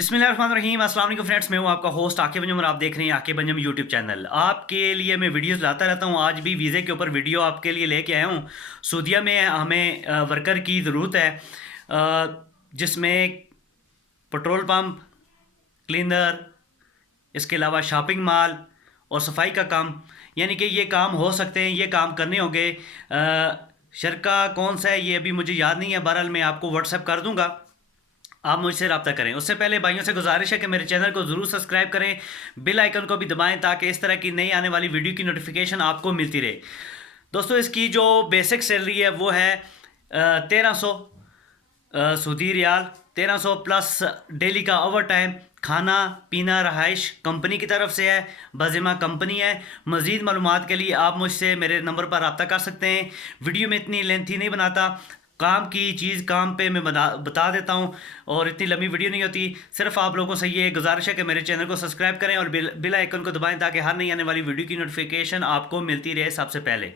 बिस्मिल्लाहिर्रहमानिर्रहीम। अस्सलाम वालेकुम फ्रेंड्स, मैं हूं आपका होस्ट आकिब अंजुम और आप देख रहे हैं आकिब अंजुम यूट्यूब चैनल। आपके लिए मैं वीडियोस लाता रहता हूं। आज भी वीज़े के ऊपर वीडियो आपके लिए लेके आया हूं। सऊदीया में हमें वर्कर की ज़रूरत है, जिसमें पेट्रोल पंप, क्लीनर, इसके अलावा शॉपिंग मॉल और सफाई का काम, यानी कि ये काम हो सकते हैं, ये काम करने होंगे। शरका कौन सा है ये अभी मुझे याद नहीं है, बहरहाल मैं आपको व्हाट्सएप कर दूंगा, आप मुझसे रब्ता करें। उससे पहले भाइयों से गुजारिश है कि मेरे चैनल को ज़रूर सब्सक्राइब करें, बेल आइकन को भी दबाएं ताकि इस तरह की नई आने वाली वीडियो की नोटिफिकेशन आपको मिलती रहे। दोस्तों, इसकी जो बेसिक सैलरी है वो है 1300 सऊदी रियाल। 1300 प्लस डेली का ओवर टाइम, खाना पीना, रहाइश कंपनी की तरफ से है, बाज़िमा कंपनी है। मज़ीद मालूमात के लिए आप मुझसे मेरे नंबर पर रब्ता कर सकते हैं। वीडियो में इतनी लेंथी नहीं बनाता, काम की चीज़ काम पे मैं बता देता हूँ और इतनी लंबी वीडियो नहीं होती। सिर्फ आप लोगों से ये गुजारिश है कि मेरे चैनल को सब्सक्राइब करें और बेल आइकन को दबाएं ताकि हर नई आने वाली वीडियो की नोटिफिकेशन आपको मिलती रहे सबसे पहले।